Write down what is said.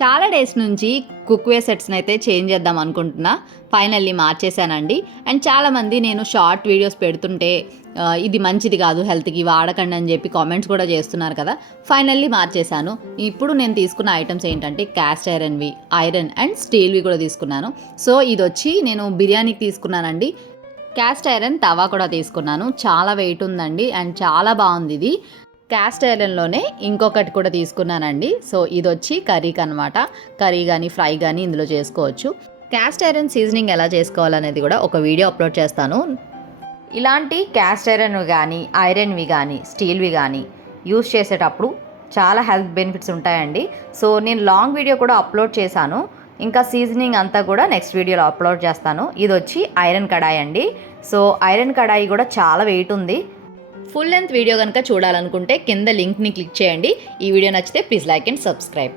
చాలా డేస్ నుంచి కుక్వేర్ సెట్స్ని అయితే చేంజ్ చేద్దాం అనుకుంటున్నా. ఫైనల్లీ మార్చేశానండి. అండ్ చాలామంది నేను షార్ట్ వీడియోస్ పెడుతుంటే ఇది మంచిది కాదు హెల్త్కి, వాడకండి అని చెప్పి కామెంట్స్ కూడా చేస్తున్నారు కదా. ఫైనల్లీ మార్చేశాను. ఇప్పుడు నేను తీసుకున్న ఐటమ్స్ ఏంటంటే క్యాస్ట్ ఐరన్వి, ఐరన్ అండ్ స్టీల్వి కూడా తీసుకున్నాను. సో ఇది వచ్చి నేను బిర్యానీకి తీసుకున్నానండి. క్యాస్ట్ ఐరన్ తవా కూడా తీసుకున్నాను. చాలా వెయిట్ ఉందండి అండ్ చాలా బాగుంది ఇది. క్యాస్ట్ ఐరన్లోనే ఇంకొకటి కూడా తీసుకున్నానండి. సో ఇది వచ్చి కర్రీకి అనమాట. కర్రీ కానీ ఫ్రై కానీ ఇందులో చేసుకోవచ్చు. క్యాస్ట్ ఐరన్ సీజనింగ్ ఎలా చేసుకోవాలనేది కూడా ఒక వీడియో అప్లోడ్ చేస్తాను. ఇలాంటి క్యాస్ట్ ఐరన్వి కానీ ఐరన్వి కానీ స్టీల్వి కానీ యూస్ చేసేటప్పుడు చాలా హెల్త్ బెనిఫిట్స్ ఉంటాయండి. సో నేను లాంగ్ వీడియో కూడా అప్లోడ్ చేశాను. ఇంకా సీజనింగ్ అంతా కూడా నెక్స్ట్ వీడియోలో అప్లోడ్ చేస్తాను. ఇది వచ్చి ఐరన్ కడాయి అండి. సో ఐరన్ కడాయి కూడా చాలా వెయిట్ ఉంది. ఫుల్ లెంత్ వీడియో కనుక చూడాలనుకుంటే కింద లింక్ని క్లిక్ చేయండి. ఈ వీడియో నచ్చితే ప్లీజ్ లైక్ అండ్ సబ్స్క్రైబ్.